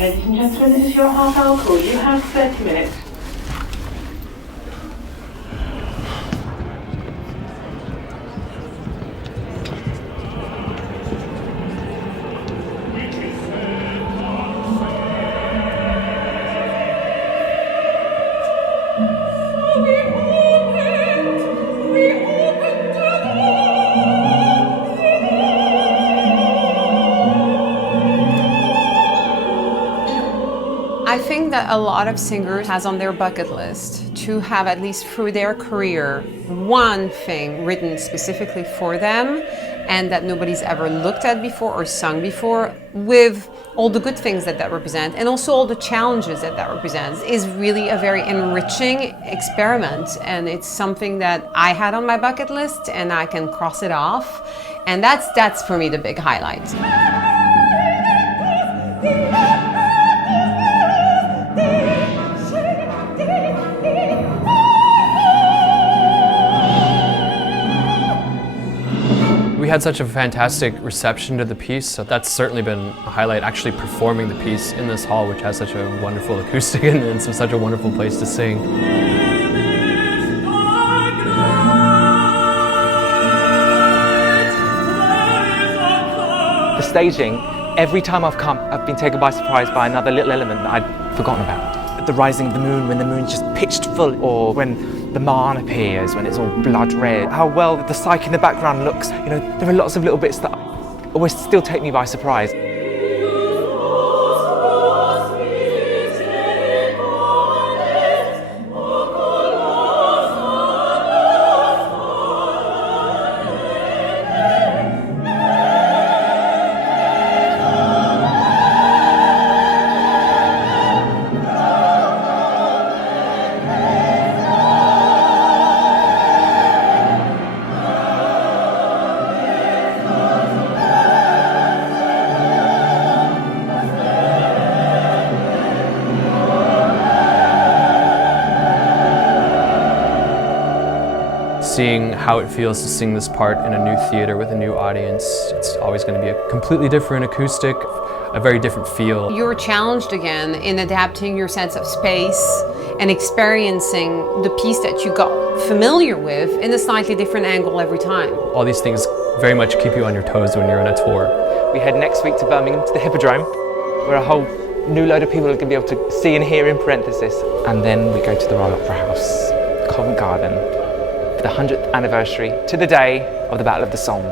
Ladies and gentlemen, this is your half-hour call. You have 30 minutes. I think that a lot of singers has on their bucket list to have, at least through their career, one thing written specifically for them and that nobody's ever looked at before or sung before, with all the good things that that represents and also all the challenges that that represents, is really a very enriching experiment. And it's something that I had on my bucket list and I can cross it off. And that's for me the big highlight. We had such a fantastic reception to the piece, so that's certainly been a highlight, actually performing the piece in this hall, which has such a wonderful acoustic and such a wonderful place to sing. The staging, every time I've come, I've been taken by surprise by another little element that I'd forgotten about. The rising of the moon, when the moon's just pitched full, or when the Marne appears, when it's all blood red. How well the psyche in the background looks. You know, there are lots of little bits that always still take me by surprise. Seeing how it feels to sing this part in a new theater with a new audience. It's always going to be a completely different acoustic, a very different feel. You're challenged again in adapting your sense of space and experiencing the piece that you got familiar with in a slightly different angle every time. All these things very much keep you on your toes when you're on a tour. We head next week to Birmingham, to the Hippodrome, where a whole new load of people are going to be able to see and hear In Parenthesis. And then we go to the Royal Opera House, Covent Garden, for the 100th anniversary, to the day of the Battle of the Somme.